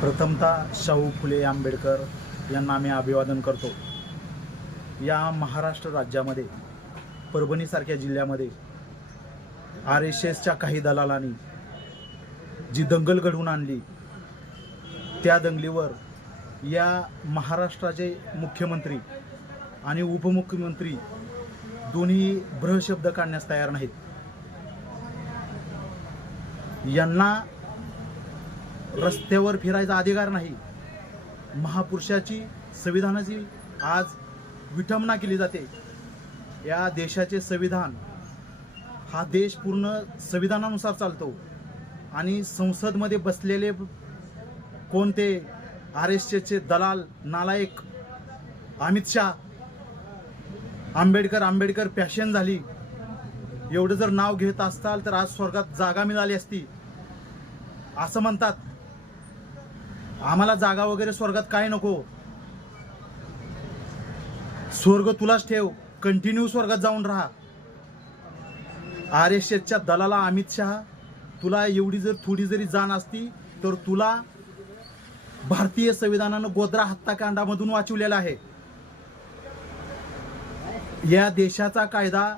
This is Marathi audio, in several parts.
प्रथमतः शाहू फुले आंबेडकर यांना आम्ही अभिवादन करतो। या महाराष्ट्र राज्यामध्ये परभणीसारख्या जिल्ह्यामध्ये RSSच्या काही दलालांनी जी दंगल घडवून आणली, त्या दंगलीवर या महाराष्ट्राचे मुख्यमंत्री आणि उपमुख्यमंत्री दोन्ही ब्रहशब्द काढण्यास तयार नाहीत। यांना रस्त्यावर फिरायचा अधिकार नाही। महापुरुषाची संविधानाची आज विटंबना केली जाते। या देशाचे संविधान, हा देश पूर्ण संविधानानुसार चालतो आणि संसदमध्ये बसलेले कोणते RSSचे दलाल नालायक अमित शाह आंबेडकर पॅशन झाली एवढं जर नाव घेत असताल तर आज स्वर्गात जागा मिळाली असती असं म्हणतात। आम्हाला जागा वगैरे स्वर्गात काय नको, स्वर्ग तुलाच ठेव, कंटिन्यू स्वर्गात जाऊन राहा। RSSच्या दलाला अमित शाह, तुला एवढी जर थोडी जरी जाण असती तर तुला भारतीय संविधानानं गोधरा हत्याकांडामधून वाचवलेला आहे। या देशाचा कायदा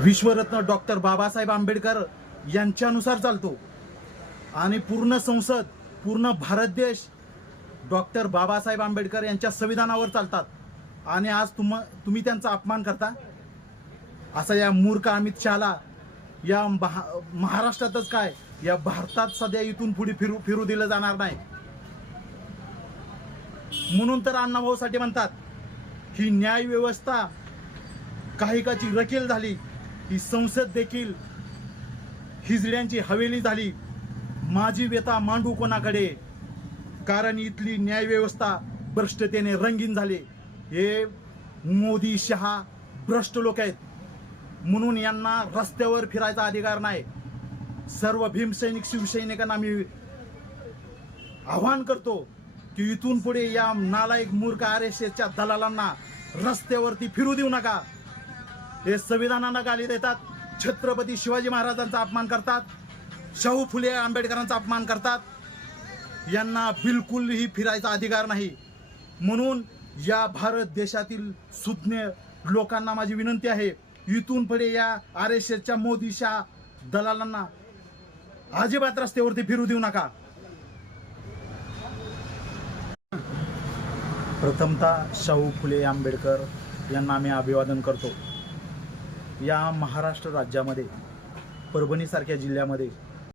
विश्वरत्न डॉक्टर बाबासाहेब आंबेडकर यांच्यानुसार चालतो आणि पूर्ण संसद, पूर्ण भारत देश डॉक्टर बाबासाहेब आंबेडकर यांच्या संविधानावर चालतात आणि आज तुम्ही त्यांचा अपमान करता। असा या मूर्ख अमित शहाला या महाराष्ट्रातच काय, या भारतात सध्या इथून पुढे फिरू दिलं जाणार नाही। म्हणून तर अण्णाभाऊ साठे म्हणतात ही न्याय व्यवस्था काहीकाची रकेल झाली, ही संसद देखील हिजड्यांची हवेली झाली। माझी व्यथा मांडू कोणाकडे, कारण इथली न्याय व्यवस्था भ्रष्टतेने रंगीन झाली। हे मोदी शहा भ्रष्ट लोक आहेत, म्हणून यांना रस्त्यावर फिरायचा अधिकार नाही। सर्व भीमसैनिक शिवसैनिकांना मी आवाहन करतो की इथून पुढे या नालायक मूर्ख RSSच्या दलालांना रस्त्यावरती फिरू देऊ नका। हे संविधानाला गाली देतात, छत्रपती शिवाजी महाराजांचा अपमान करतात, शाहू फुले आंबेडकरांचा अपमान करतात। यांना बिलकुलही फिरायचा अधिकार नाही। म्हणून या भारत देशातील सुज्ञ लोकांना माझी विनंती आहे, इथून पुढे या RSSच्या मोदी शाह दलालांना अजिबात रस्त्यावरती फिरू देऊ नका। प्रथमतः शाहू फुले आंबेडकर यांना आम्ही अभिवादन करतो। या महाराष्ट्र राज्यामध्ये परभणीसारख्या जिल्ह्यामध्ये